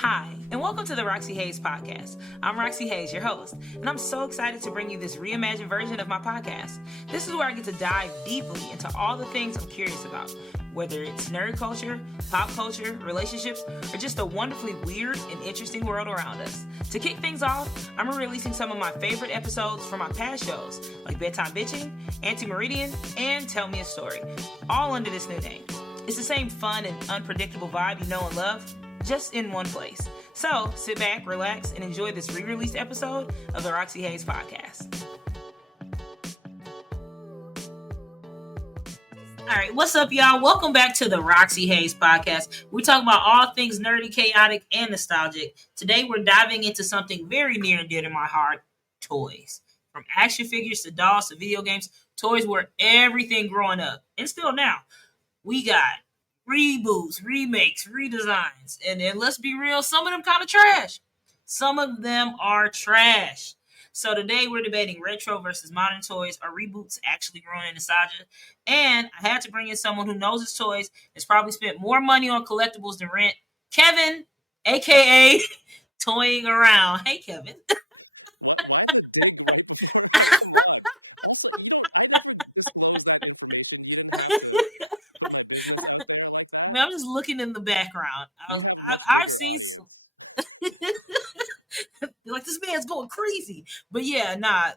Hi, and welcome to the Roxxy Haze podcast. I'm Roxxy Haze, your host, and I'm so excited to bring you this reimagined version of my podcast. This is where I get to dive deeply into all the things I'm curious about, whether it's nerd culture, pop culture, relationships, or just the wonderfully weird and interesting world around us. To kick things off, I'm releasing some of my favorite episodes from my past shows, like Bedtime Bitching, Anti-Meridian, and Tell Me a Story, all under this new name. It's the same fun and unpredictable vibe you know and love, just in one place. So sit back, relax, and enjoy this re-released episode of the Roxxy Haze podcast. All right, what's up, y'all? Welcome back to the Roxxy Haze podcast. We're talking about all things nerdy, chaotic, and nostalgic. Today, we're diving into something very near and dear to my heart: toys. From action figures to dolls to video games, toys were everything growing up, and still now. We got reboots, remakes, redesigns, and let's be real, some of them kind of trash. Some of them are trash. So today we're debating retro versus modern toys. Are reboots actually ruining nostalgia? And I had to bring in someone who knows his toys, has probably spent more money on collectibles than rent. Kevin, aka Toying Around. Hey, Kevin. I mean, I'm just looking in the background. I've seen some, like, this man's going crazy. But yeah, nah,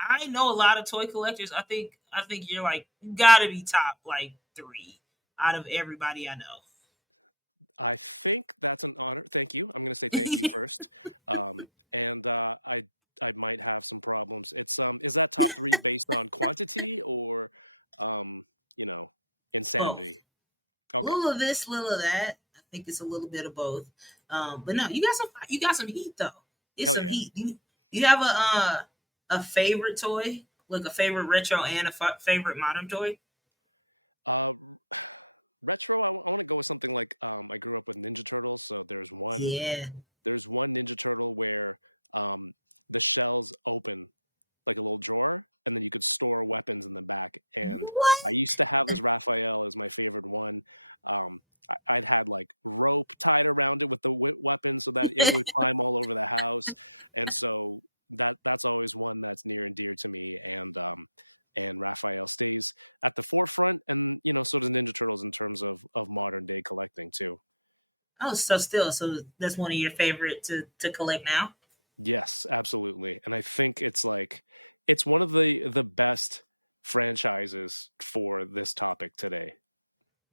I know a lot of toy collectors. I think you're like, you gotta be top like three out of everybody I know. Both. A little of this, little of that. I think it's a little bit of both. But no, you got some heat though. It's some heat. You have a favorite toy, like a favorite retro and a favorite modern toy? Yeah. What? Oh, so still, so that's one of your favorite to collect now.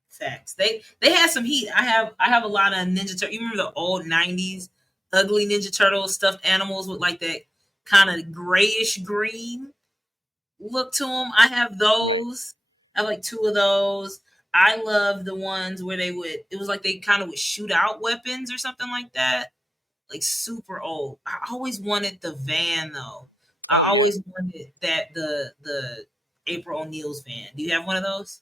Facts. They had some heat. I have a lot of Ninja Turtles. You remember the old '90s ugly Ninja Turtles stuffed animals with like that kind of grayish green look to them. I have those. I have like two of those. I love the ones where they would. It was like they kind of would shoot out weapons or something like that. Like super old. I always wanted the van though. I always wanted that the April O'Neil's van. Do you have one of those?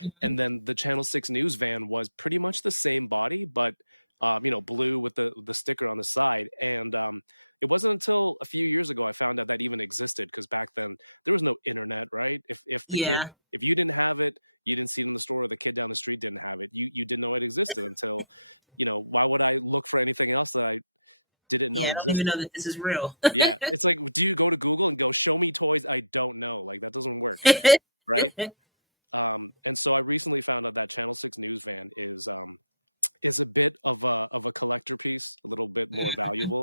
Mhm. Yeah. Yeah, I don't even know that this is real. Mhm.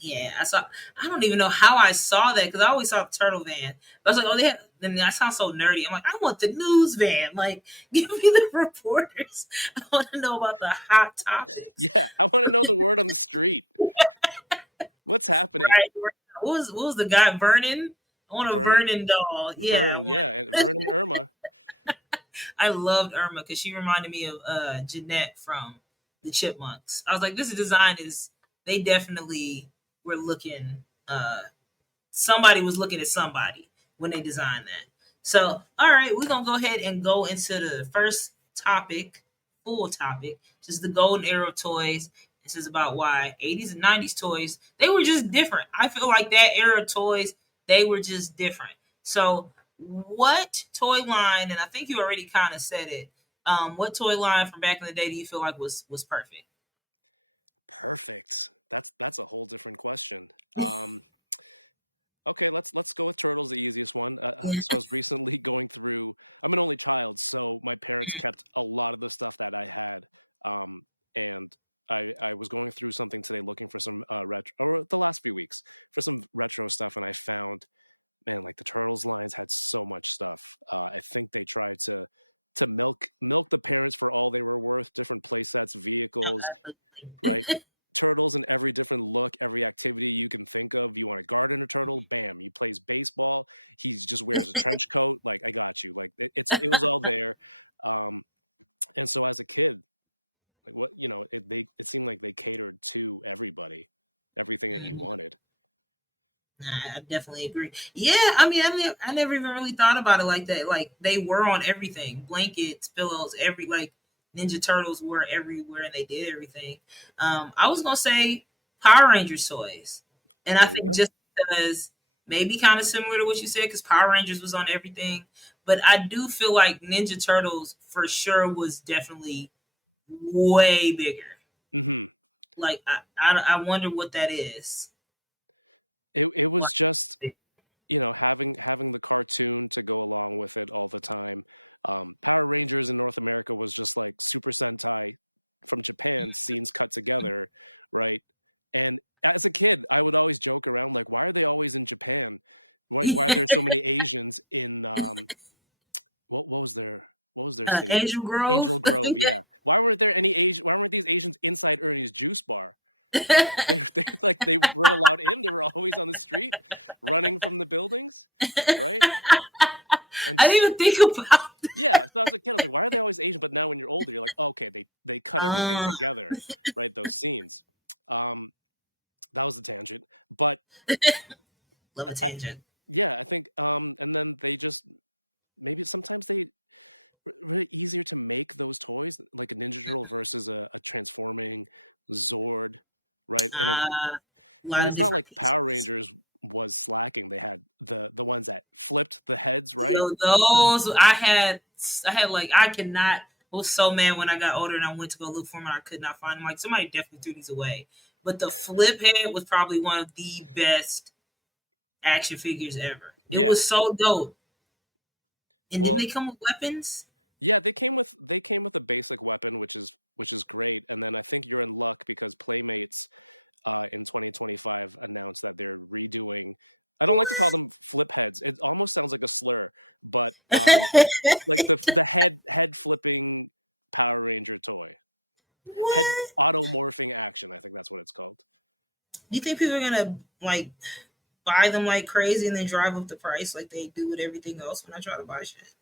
Yeah, I saw. I don't even know how I saw that because I always saw the turtle van. I was like, oh, they had. Then I sound so nerdy. I'm like, I want the news van. Like, give me the reporters. I want to know about the hot topics. Right. Right. What was the guy Vernon? I want a Vernon doll. Yeah, I want. I loved Irma because she reminded me of Jeanette from the Chipmunks. I was like, this design is. They definitely were looking. Somebody was looking at somebody when they designed that. So, all right, we're gonna go ahead and go into the first topic, full topic, just the golden era of toys. This is about why 80s and 90s toys, they were just different. I feel like that era of toys, they were just different. So, what toy line, and I think you already kind of said it, what toy line from back in the day do you feel like was perfect? Yeah. Absolutely. Mhm. I definitely agree. Yeah, I never even really thought about it like that. Like they were on everything, blankets, pillows, every like Ninja Turtles were everywhere and they did everything. I was gonna say Power Rangers toys, and I think just because maybe kind of similar to what you said, because Power Rangers was on everything, but I do feel like Ninja Turtles for sure was definitely way bigger. Like I wonder what that is. What? Angel Grove. I didn't even think about. Uh, love a tangent. A lot of different pieces. Yo, those I had like I cannot. I was so mad when I got older and I went to go look for them and I could not find them. Like somebody definitely threw these away. But the flip head was probably one of the best action figures ever. It was so dope. And didn't they come with weapons? What? What? Do you think people are gonna like buy them like crazy and then drive up the price like they do with everything else when I try to buy shit?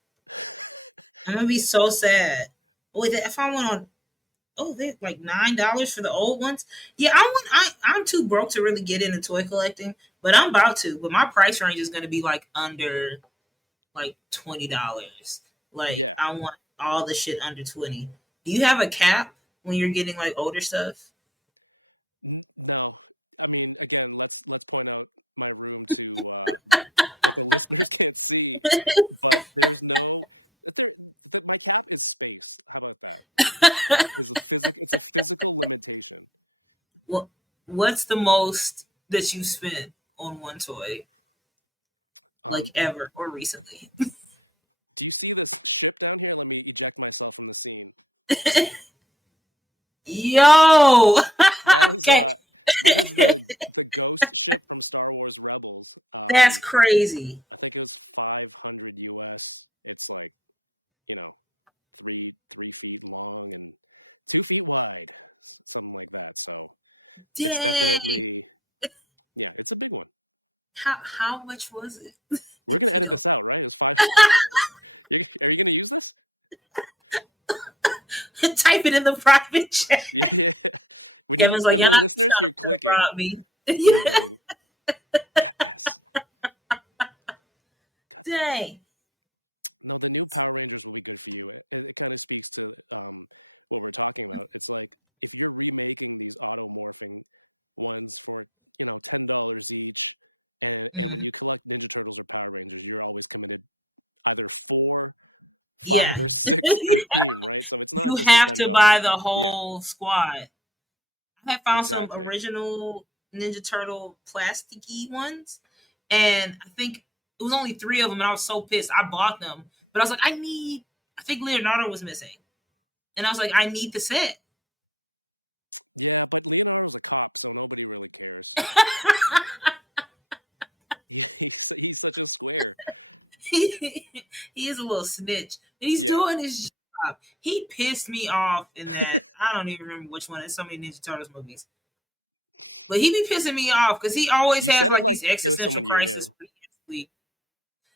I'm gonna be so sad. Oh, wait, I found one on. Oh, they like $9 for the old ones. Yeah, I'm too broke to really get into toy collecting, but I'm about to. But my price range is gonna be like under like $20. Like I want all the shit under 20. Do you have a cap when you're getting like older stuff? What What's the most that you spent on one toy, like ever or recently? Yo, okay, that's crazy. Dang, how much was it? If you don't type it in the private chat. Kevin's like, you're not trying to rob me. Yeah, dang. Mhm. Yeah. You have to buy the whole squad. I had found some original Ninja Turtle plasticky ones, and I think it was only three of them, and I was so pissed. I bought them, but I was like, I need. I think Leonardo was missing, and I was like, I need the set. he, he is a little snitch, and he's doing his job. He pissed me off in that I don't even remember which one. There's so many Ninja Turtles movies, but he be pissing me off because he always has like these existential crises.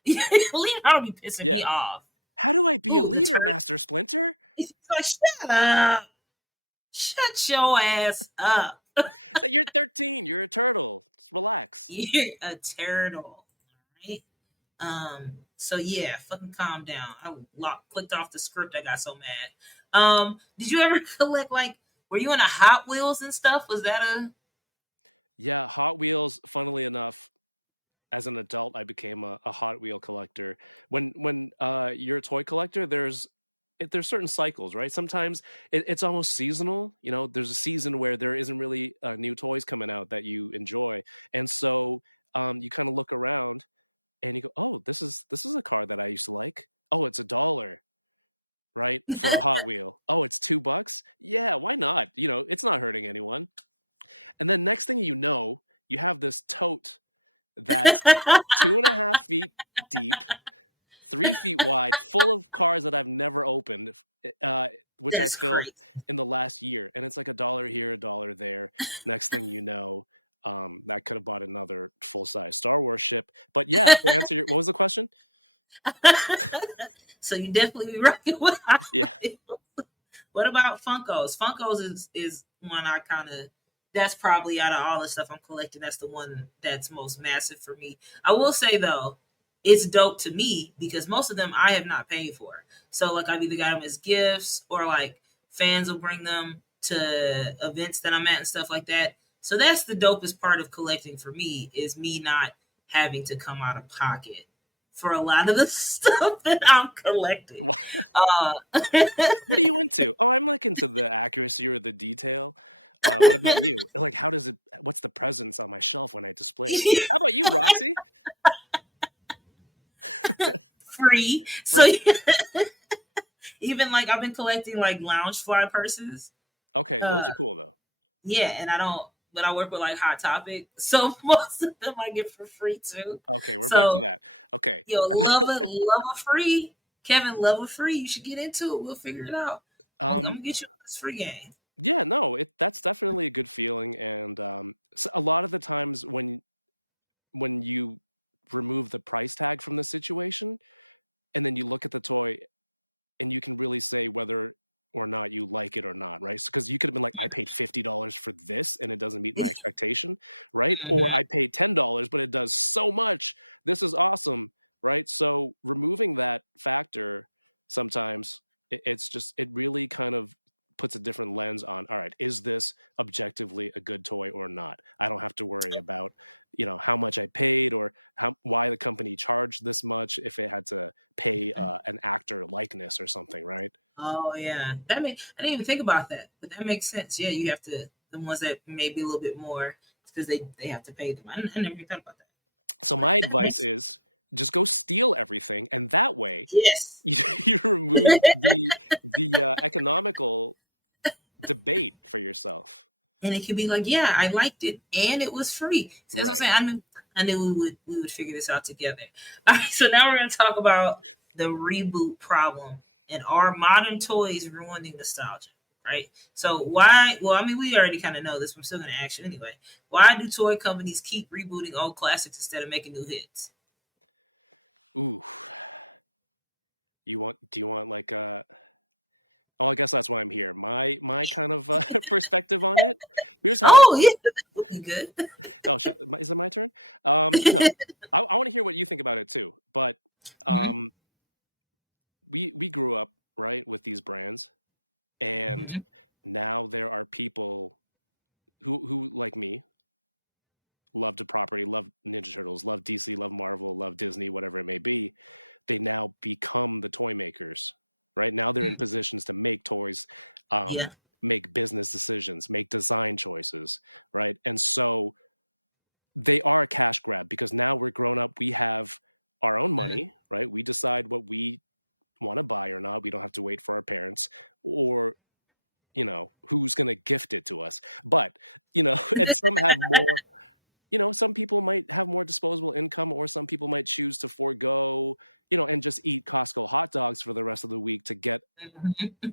Leonardo be pissing me off. Ooh, the turd. He's like, shut up. Shut your ass up. You're a turtle. Right? So yeah, fucking calm down. Clicked off the script. I got so mad. Did you ever collect like were you into Hot Wheels and stuff? Was that a That's crazy. So you definitely be rocking with Hot Wheels. What about Funkos? Funkos is one I kind of that's probably out of all the stuff I'm collecting, that's the one that's most massive for me. I will say though, it's dope to me because most of them I have not paid for. So like I've either got them as gifts or like fans will bring them to events that I'm at and stuff like that. So that's the dopest part of collecting for me is me not having to come out of pocket for a lot of the stuff that I'm collecting. Uh, free. So even like I've been collecting like Loungefly purses. Uh yeah, and I don't but I work with like Hot Topic. So most of them I get for free too. So yo, love a free. Kevin, love a free. You should get into it. We'll figure it out. I'm gonna get you this free game. Mhm. Oh yeah, that make I didn't even think about that, but that makes sense. Yeah, you have to the ones that may be a little bit more because they have to pay them. I never even thought about that. But that makes yes. And it could be like, yeah, I liked it and it was free. So that's what I'm saying. I knew we would figure this out together. All right, so now we're gonna talk about the reboot problem and are modern toys ruining nostalgia? Right. So why well, I mean we already kind of know this, but I'm still gonna ask you anyway. Why do toy companies keep rebooting old classics instead of making new hits? Oh yeah, that would be good. Mhm, mhm. Yeah. Mhm. Mhm.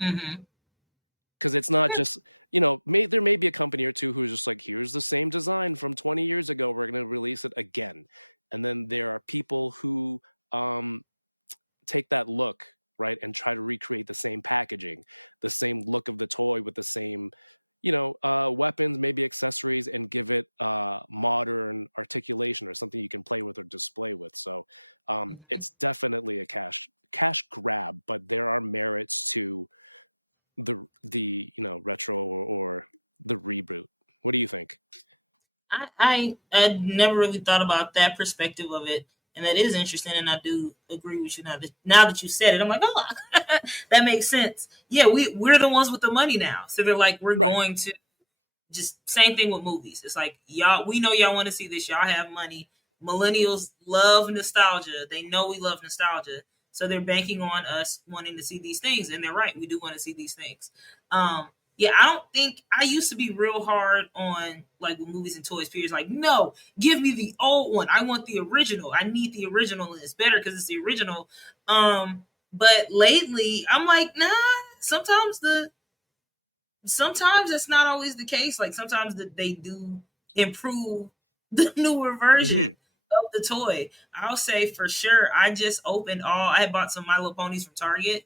Mhm. I never really thought about that perspective of it, and that is interesting. And I do agree with you now that you said it. I'm like, oh, that makes sense. Yeah, we're the ones with the money now, so they're like, we're going to just same thing with movies. It's like y'all, we know y'all want to see this. Y'all have money. Millennials love nostalgia. They know we love nostalgia, so they're banking on us wanting to see these things. And they're right. We do want to see these things. Yeah, I don't think I used to be real hard on like with movies and toys. Periods like, no, give me the old one. I want the original. I need the original, and it's better because it's the original. But lately, I'm like, nah. Sometimes that's not always the case. Like sometimes they do improve the newer version of the toy. I'll say for sure. I just opened all. I had bought some My Little Ponies from Target.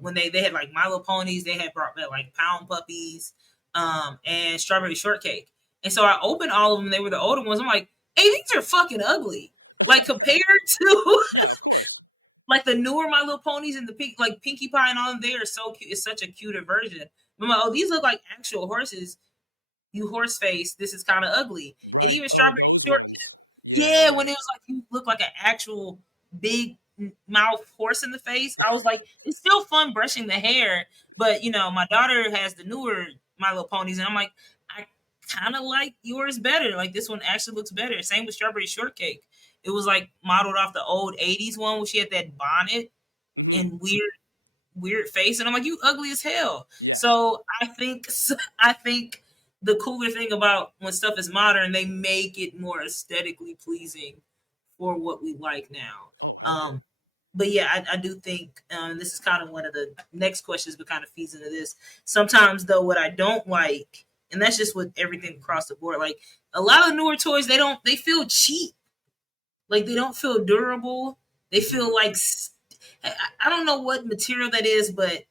When they had like My Little Ponies, they had brought back like Pound Puppies, and Strawberry Shortcake. And so I opened all of them. They were the older ones. I'm like, hey, these are fucking ugly. Like compared to like the newer My Little Ponies and the pink, like Pinkie Pie and all of them, they are so cute. It's such a cuter version. I'm like, oh, these look like actual horses. You horse face. This is kind of ugly. And even Strawberry Short, yeah, when it was like you look like an actual big mouth horse in the face, I was like, it's still fun brushing the hair, but my daughter has the newer My Little Ponies, and I'm like, I kind of like yours better. Like this one actually looks better. Same with Strawberry Shortcake. It was like modeled off the old '80s one where she had that bonnet and weird face, and I'm like, you ugly as hell. So I think the cooler thing about when stuff is modern, they make it more aesthetically pleasing for what we like now. But yeah, I do think this is kind of one of the next questions, but kind of feeds into this. Sometimes though, what I don't like, and that's just with everything across the board, like a lot of newer toys, they feel cheap. Like they don't feel durable. They feel like I don't know what material that is, but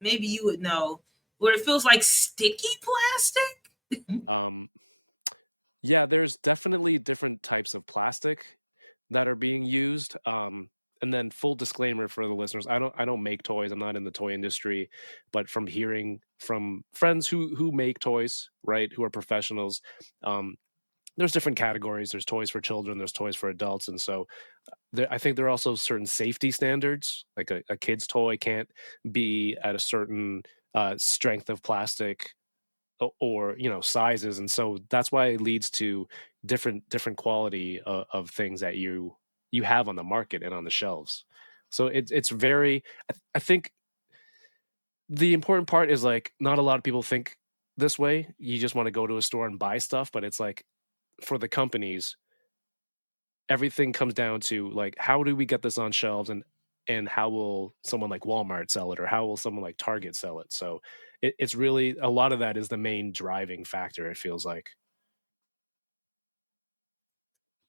maybe you would know, where it feels like sticky plastic.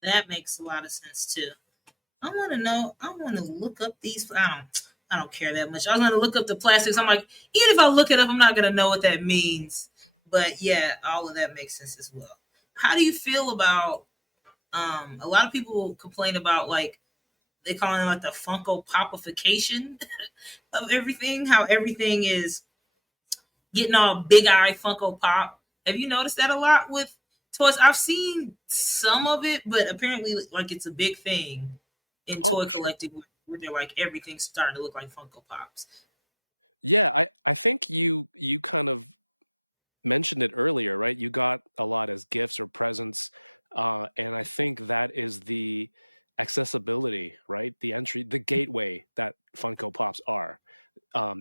That makes a lot of sense too. I want to know. I want to look up these. I don't care that much. I was going to look up the plastics. I'm like, even if I look it up, I'm not going to know what that means. But yeah, all of that makes sense as well. How do you feel about? A lot of people complain about like they call it like the Funko Popification of everything. How everything is getting all big eye Funko Pop. Have you noticed that a lot with toys? I've seen some of it, but apparently, like it's a big thing in toy collecting where they're like everything's starting to look like Funko Pops.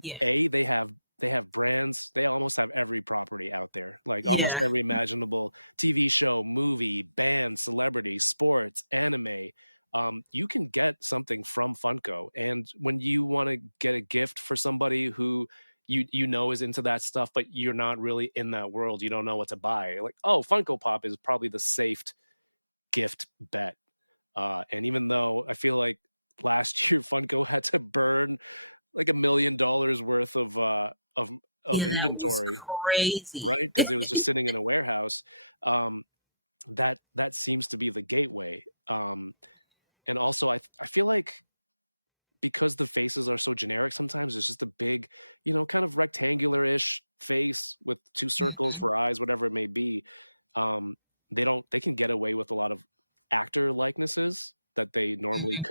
Yeah, yeah, yeah. That was crazy. Mhm, mhm.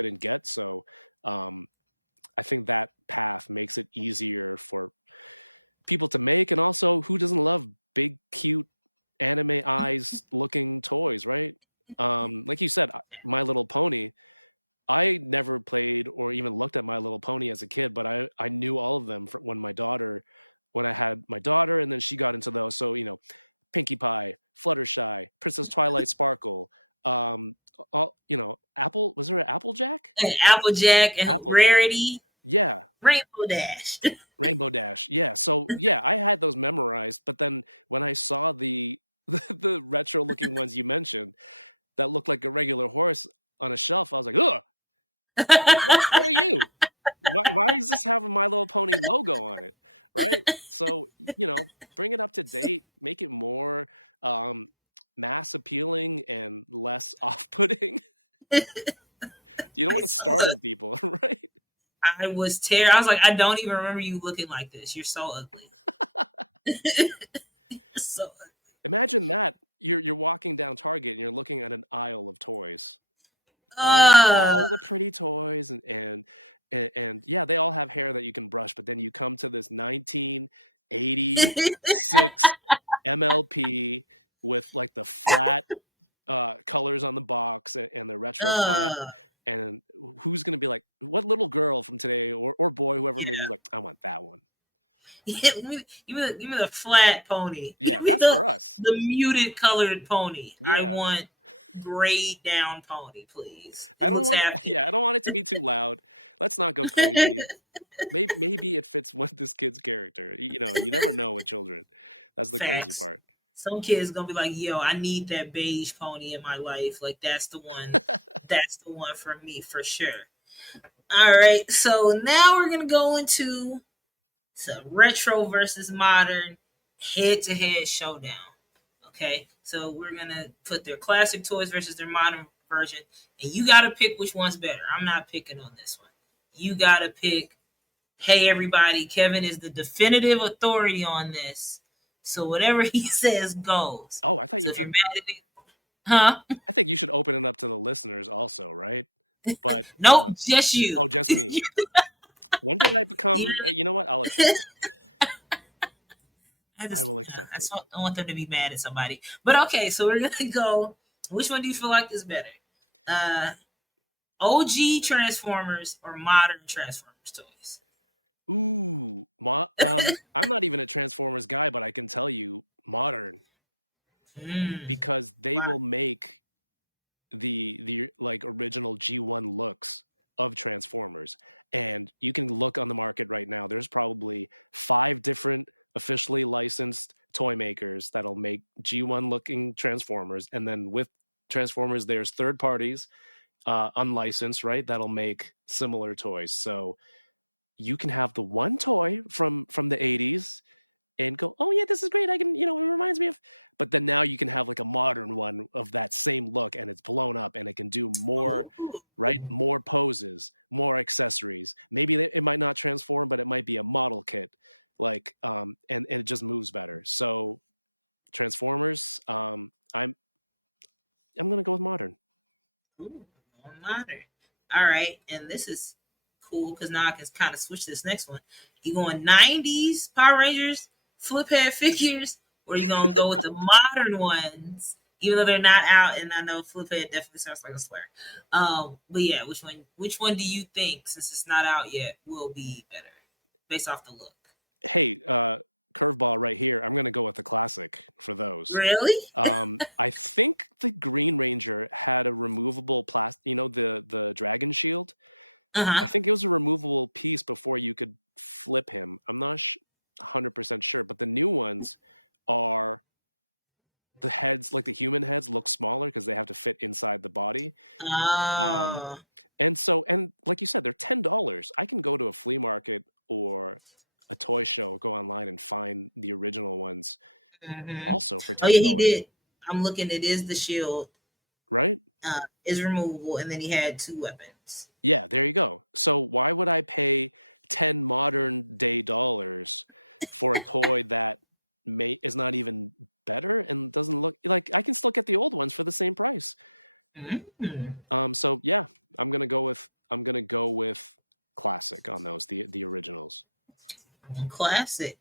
And Applejack and Rarity, Rainbow Dash. So, I was terrible. I was like, I don't even remember you looking like this. You're so ugly. So uh, uh, yeah. Give me the flat pony. Give me the muted colored pony. I want grayed down pony, please. It looks half dead. Facts. Some kids gonna be like, "Yo, I need that beige pony in my life. Like that's the one. That's the one for me for sure." All right. So now we're gonna go into some retro versus modern head-to-head showdown. Okay, so we're gonna put their classic toys versus their modern version, and you gotta pick which one's better. I'm not picking on this one. You gotta pick. Hey, everybody, Kevin is the definitive authority on this, so whatever he says goes. So if you're mad at me, huh? Nope, just you. You I just, I want them to be mad at somebody. But okay, so we're gonna go. Which one do you feel like is better? Uh, OG Transformers or modern Transformers toys? Mm. Wow. Oh. modern. All right, and this is cool because now I can kind of switch this next one. You going 90s Power Rangers flip head figures, or you gonna go with the modern ones, even though they're not out? And I know flip head definitely sounds like a swear. But yeah, which one? Which one do you think, since it's not out yet, will be better based off the look? Really? Uh huh. Oh. Hmm. Oh yeah, he did. I'm looking. It is the shield. Is removable, and then he had two weapons. Mm, classic.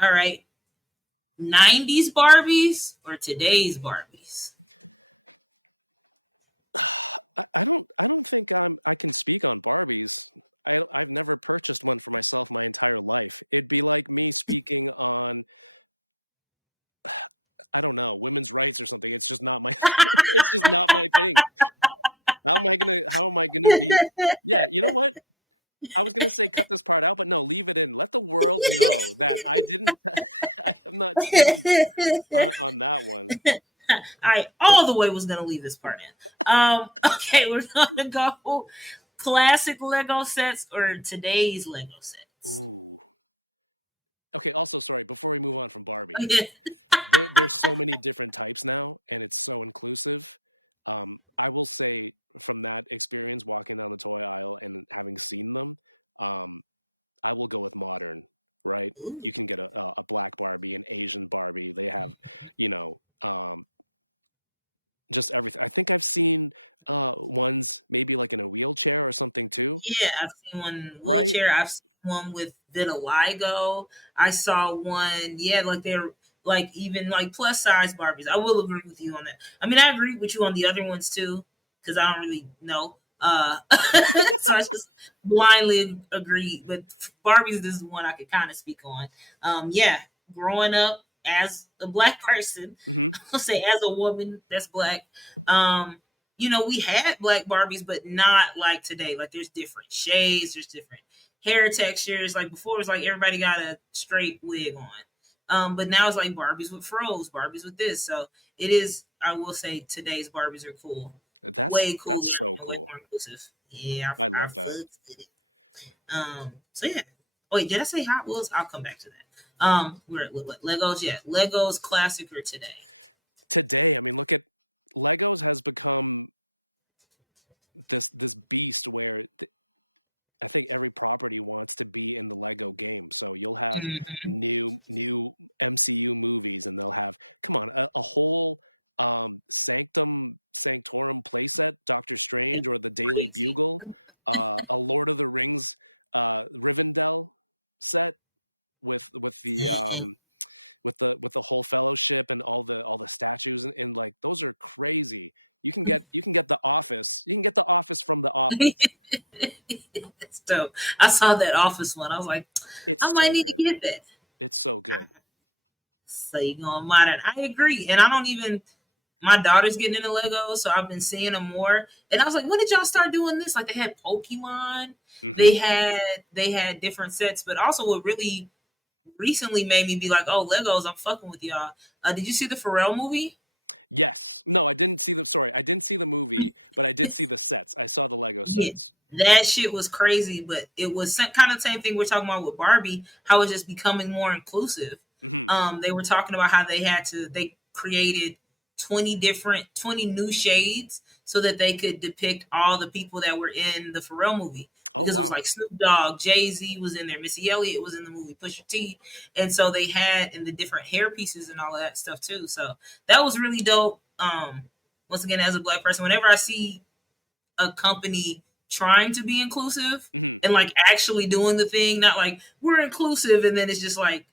All right, 90s Barbies or today's Barbies? I all the way was gonna leave this part in. Okay, we're gonna go classic Lego sets or today's Lego sets. Okay. Ooh. Yeah, I've seen one in a wheelchair. I've seen one with vitiligo. I saw one, yeah, like they're like even like plus size Barbies. I will agree with you on that. I mean, I agree with you on the other ones too, because I don't really know. So I just blindly agree. But Barbies, this is one I could kind of speak on. Yeah, growing up as a black person, I'll say as a woman that's black, um, we had black Barbies, but not like today. Like there's different shades, there's different hair textures. Like before, it was like everybody got a straight wig on. But now it's like Barbies with froze, Barbies with this. So it is. I will say today's Barbies are cool, way cooler and way more inclusive. Yeah, I fucked with it. So yeah. Oh, wait, did I say Hot Wheels? I'll come back to that. We're at what, Legos. Yeah, Legos classic or today. Mm-hmm. Crazy. That's dope. I saw that Office one. I was like, I might need to get that. So you going modern? I agree, and I don't even. My daughter's getting into Legos, so I've been seeing them more. And I was like, when did y'all start doing this? Like they had Pokemon, they had different sets, but also what really recently made me be like, oh, Legos, I'm fucking with y'all. Did you see the Pharrell movie? Yeah, that shit was crazy, but it was kind of the same thing we're talking about with Barbie, how it's just becoming more inclusive. They were talking about how they created 20 new shades so that they could depict all the people that were in the Pharrell movie. Because it was like Snoop Dogg, Jay Z was in there, Missy Elliott was in the movie, Pusha T, and so they had in the different hair pieces and all of that stuff too. So that was really dope. Once again, as a black person, whenever I see a company trying to be inclusive and like actually doing the thing, not like we're inclusive and then it's just like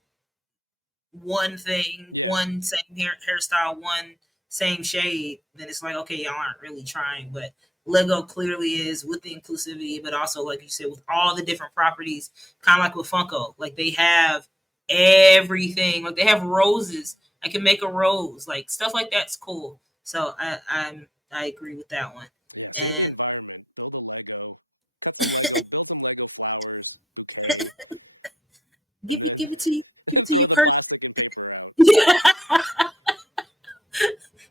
one thing, one same hairstyle, one same shade, then it's like, okay, y'all aren't really trying. But Lego clearly is with the inclusivity, but also, like you said, with all the different properties, kind of like with Funko, like they have everything. Like they have roses. I can make a rose, like stuff like that's cool. So I agree with that one. And give it to you, give it to your person.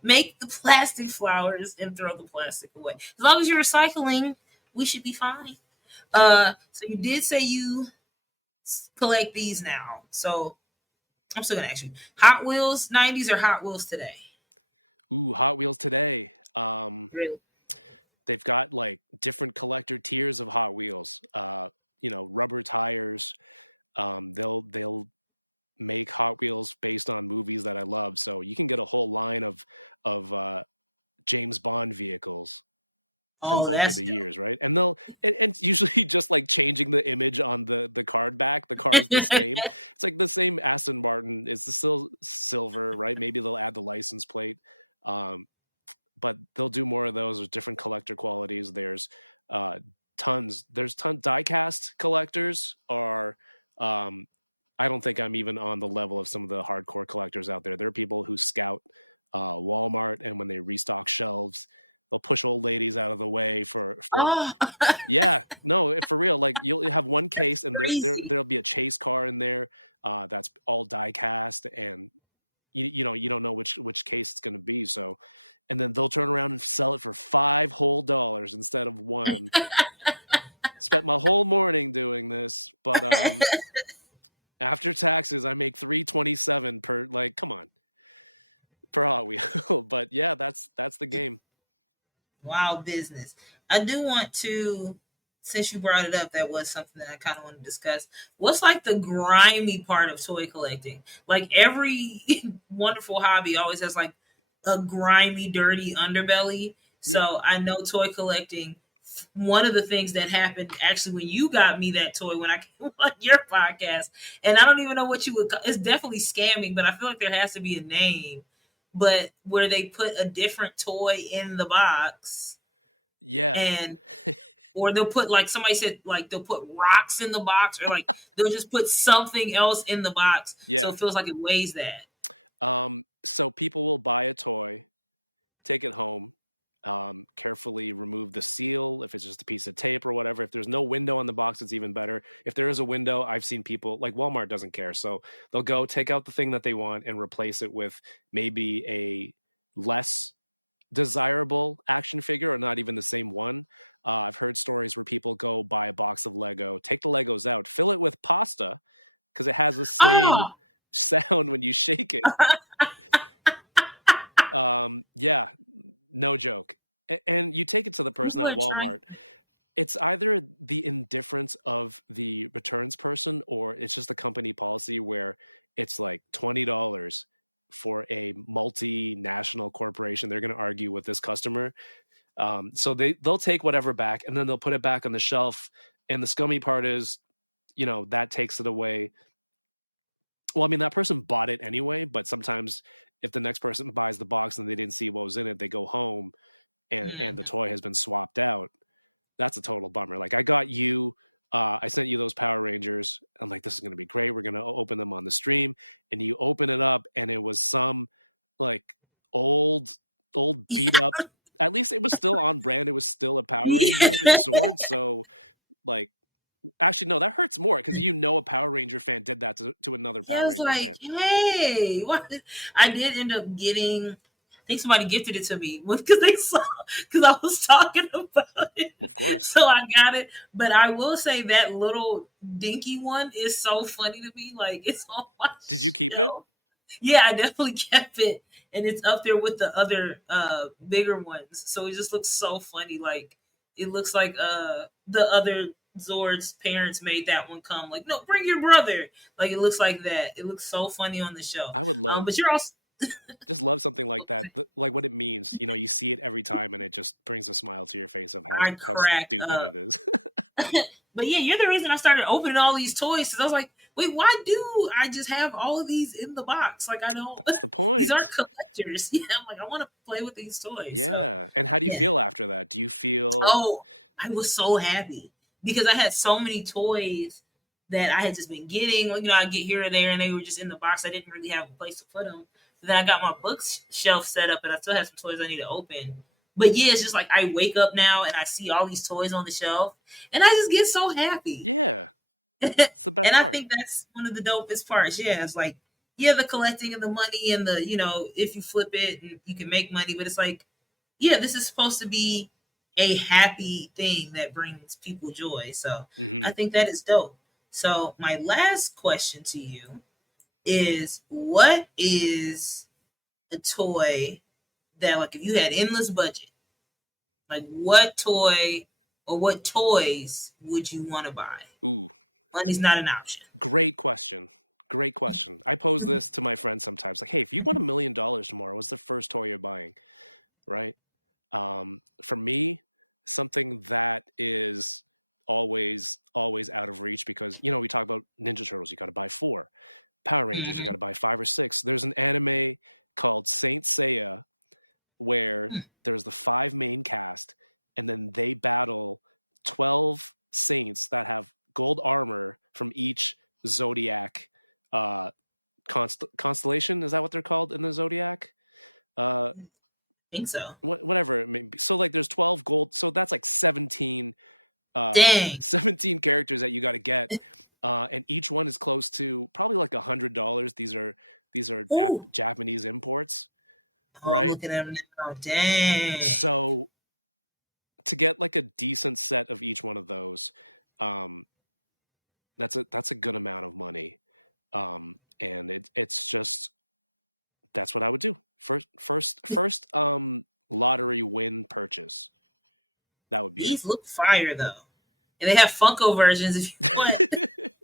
Make the plastic flowers and throw the plastic away. As long as you're recycling, we should be fine. So you did say you collect these now. So I'm still gonna ask you: Hot Wheels '90s or Hot Wheels today? Really? Oh, that's dope. Oh, crazy! Wild business. I do want to, since you brought it up, that was something that I kind of want to discuss. What's like the grimy part of toy collecting? Like every wonderful hobby always has like a grimy, dirty underbelly. So I know toy collecting. One of the things that happened actually when you got me that toy when I came on your podcast, and I don't even know what you would. It's definitely scamming, but I feel like there has to be a name. But where they put a different toy in the box and or they'll put like somebody said like they'll put rocks in the box or like they'll just put something else in the box so it feels like it weighs that. Oh, people are trying. Mhm. Yeah. Yeah, I was like, hey, what? I did end up getting. I think somebody gifted it to me because they saw because I was talking about it, so I got it. But I will say that little dinky one is so funny to me. Like it's on my shelf. Yeah, I definitely kept it, and it's up there with the other bigger ones. So it just looks so funny. Like it looks like the other Zord's parents made that one come. Like, no, bring your brother. Like it looks like that. It looks so funny on the show. But you're also I crack up. But yeah, you're the reason I started opening all these toys. Because I was like, wait, why do I just have all of these in the box? Like I don't. These aren't collectors. Yeah, I'm like I want to play with these toys. So yeah. Oh, I was so happy because I had so many toys that I had just been getting. You know, I get here or there, and they were just in the box. I didn't really have a place to put them. Then I got my bookshelf set up, and I still have some toys I need to open. But yeah, it's just like I wake up now and I see all these toys on the shelf, and I just get so happy. And I think that's one of the dopest parts. Yeah, it's like yeah, the collecting and the money and the if you flip it, you can make money. But it's like yeah, this is supposed to be a happy thing that brings people joy. So I think that is dope. So my last question to you is what is a toy that like if you had endless budget, like what toy or what toys would you want to buy? Money's not an option. Hmm. Think so. Dang. Ooh. Oh, I'm looking at them now. Dang. These look fire though. And they have Funko versions if you want.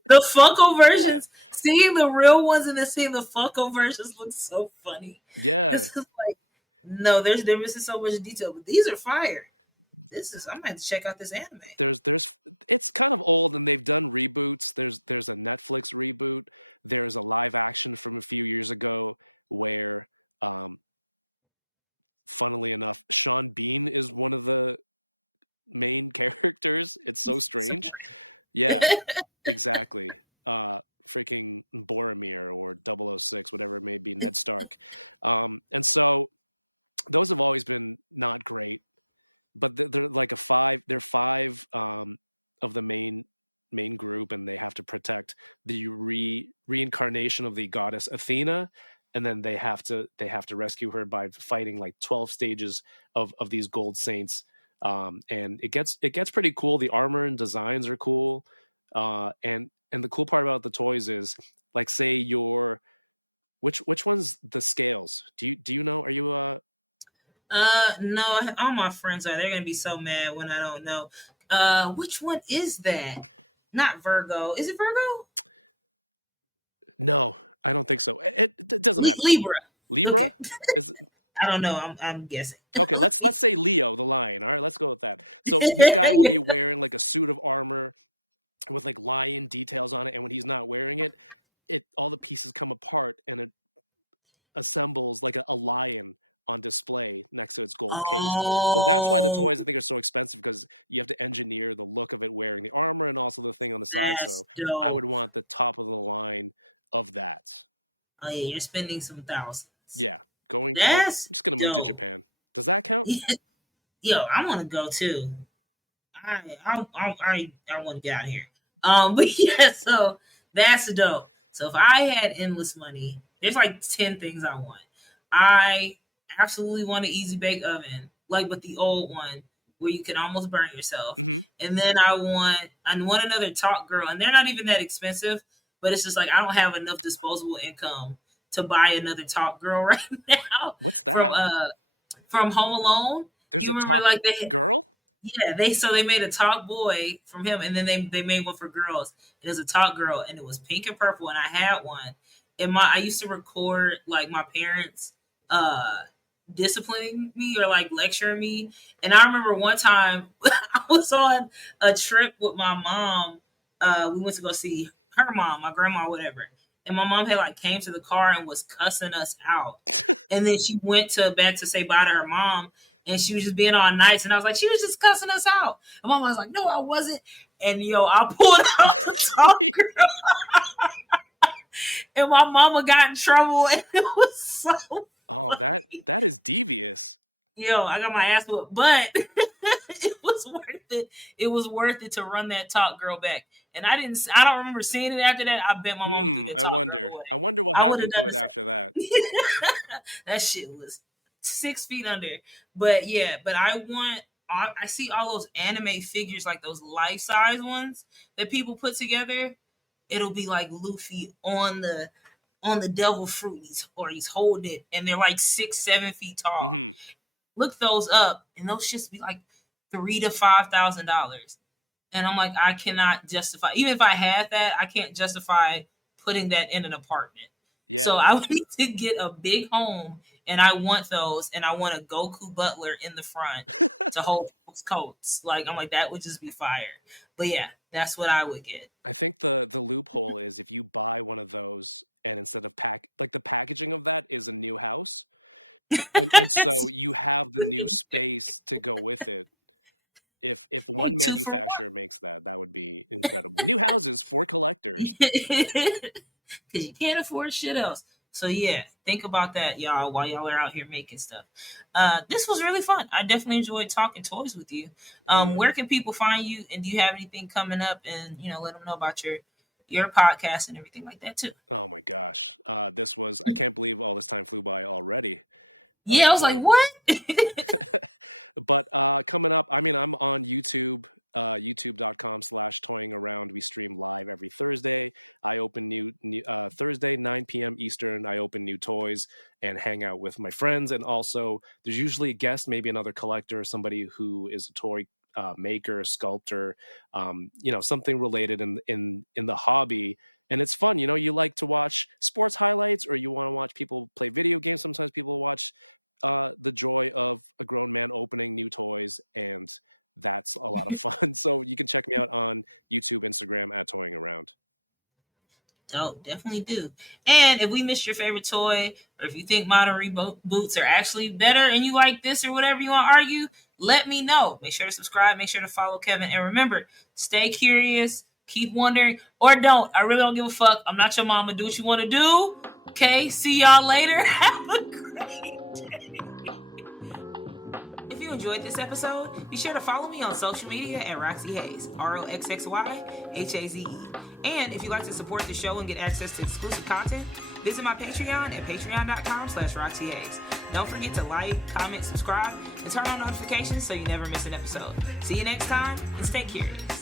The Funko versions, seeing the real ones and then seeing the Funko versions looks so funny. This is like, no, they're missing so much detail, but these are fire. This is, I'm gonna have to check out this anime. Somewhere. No, all my friends are. They're gonna be so mad when I don't know. Which one is that? Not Virgo. Is it Virgo? Libra. Okay, I don't know. I'm guessing. Let me. Oh, that's dope. Oh yeah, you're spending some thousands. That's dope. Yo, I want to go too. I want to get out of here. But yeah, so that's dope. So if I had endless money, there's like 10 things I want. I absolutely want an easy bake oven, like with the old one where you can almost burn yourself. And then I want another talk girl, and they're not even that expensive, but it's just like I don't have enough disposable income to buy another talk girl right now from from Home Alone. You remember like they made a talk boy from him, and then they made one for girls. It was a talk girl, and it was pink and purple, and I had one. And I used to record like my parents' uh disciplining me or like lecturing me. And I remember one time I was on a trip with my mom. We went to go see her mom, my grandma, whatever. And my mom had like came to the car and was cussing us out. And then she went to back to say bye to her mom, and she was just being all nice. And I was like, she was just cussing us out. And mom was like, no, I wasn't. And I pulled out the talk girl, and my mama got in trouble, and it was so funny. I got my ass whooped, but it was worth it. It was worth it to run that talk girl back. And I don't remember seeing it after that. I bet my mama threw that talk girl away. I would have done the same. That shit was 6 feet under. But yeah, but I see all those anime figures, like those life size ones that people put together. It'll be like Luffy on the devil fruit, he's holding it, and they're like 6, 7 feet tall. Look those up, and those shits be like $3,000 to $5,000. And I'm like, I cannot justify. Even if I had that, I can't justify putting that in an apartment. So I would need to get a big home, and I want those, and I want a Goku Butler in the front to hold people's coats. Like I'm like, that would just be fire. But yeah, that's what I would get. Hey, two for because you can't afford shit else. So yeah, think about that, y'all, while y'all are out here making stuff. This was really fun. I definitely enjoyed talking toys with you. Where can people find you, and do you have anything coming up? And let them know about your podcast and everything like that too. Yeah, I was like, what? Dope, definitely do. And if we missed your favorite toy, or if you think modern reboots are actually better and you like this or whatever you want to argue, let me know. Make sure to subscribe, make sure to follow Kevin, and remember, stay curious, keep wondering, or don't. I really don't give a fuck. I'm not your mama. Do what you want to do. Okay, see y'all later. Have a great day. If you enjoyed this episode, be sure to follow me on social media at Roxxy Haze, ROXXYHAZE. And if you'd like to support the show and get access to exclusive content, visit my Patreon at patreon.com/Roxxy Haze. Don't forget to like, comment, subscribe, and turn on notifications so you never miss an episode. See you next time, and stay curious.